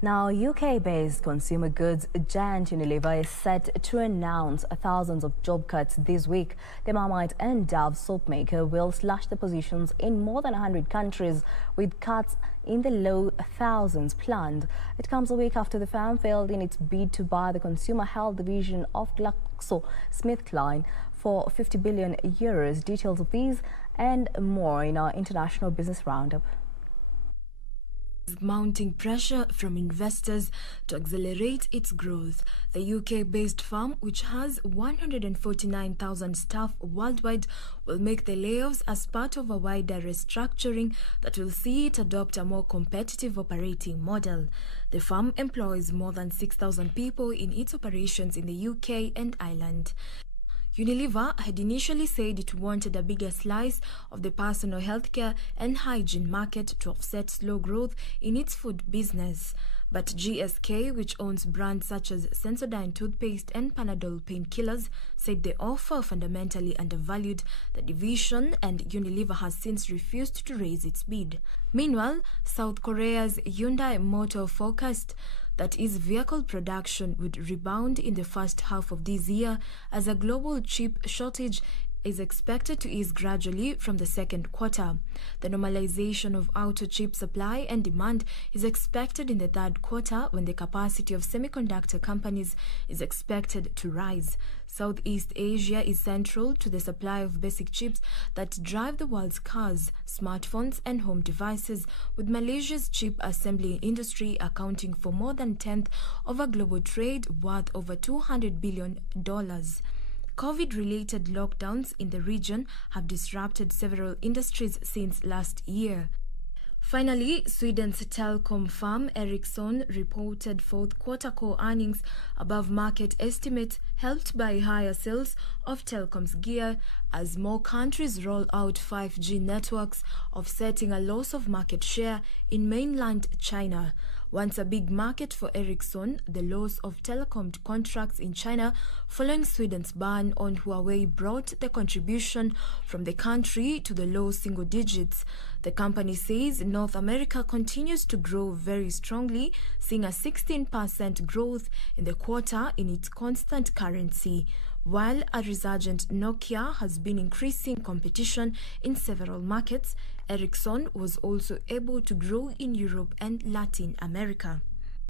Now, UK-based consumer goods giant Unilever is set to announce thousands of job cuts this week. The Marmite and Dove soap maker will slash the positions in more than 100 countries, with cuts in the low thousands planned. It comes a week after the firm failed in its bid to buy the consumer health division of GlaxoSmithKline for 50 billion euros. Details of these and more in our international business roundup. Mounting pressure from investors to accelerate its growth. The UK-based firm, which has 149,000 staff worldwide, will make the layoffs as part of a wider restructuring that will see it adopt a more competitive operating model. The firm employs more than 6,000 people in its operations in the UK and Ireland. Unilever had initially said it wanted a bigger slice of the personal healthcare and hygiene market to offset slow growth in its food business. But GSK, which owns brands such as Sensodyne toothpaste and Panadol painkillers, said the offer fundamentally undervalued the division, and Unilever has since refused to raise its bid. Meanwhile, South Korea's Hyundai Motor forecast that its vehicle production would rebound in the first half of this year as a global chip shortage is expected to ease gradually from the second quarter. The normalization of auto chip supply and demand is expected in the third quarter, when the capacity of semiconductor companies is expected to rise. Southeast Asia is central to the supply of basic chips that drive the world's cars, smartphones and home devices, with Malaysia's chip assembly industry accounting for more than a tenth of a global trade worth over $200 billion. COVID-related lockdowns in the region have disrupted several industries since last year. Finally, Sweden's telecom firm Ericsson reported fourth quarter core earnings above market estimates, helped by higher sales of telecoms gear as more countries roll out 5G networks, offsetting a loss of market share in mainland China. Once a big market for Ericsson, the loss of telecom contracts in China following Sweden's ban on Huawei brought the contribution from the country to the low single digits. The company says North America continues to grow very strongly, seeing a 16% growth in the quarter in its constant currency, while a resurgent Nokia has been increasing competition in several markets. Ericsson was also able to grow in Europe and Latin America.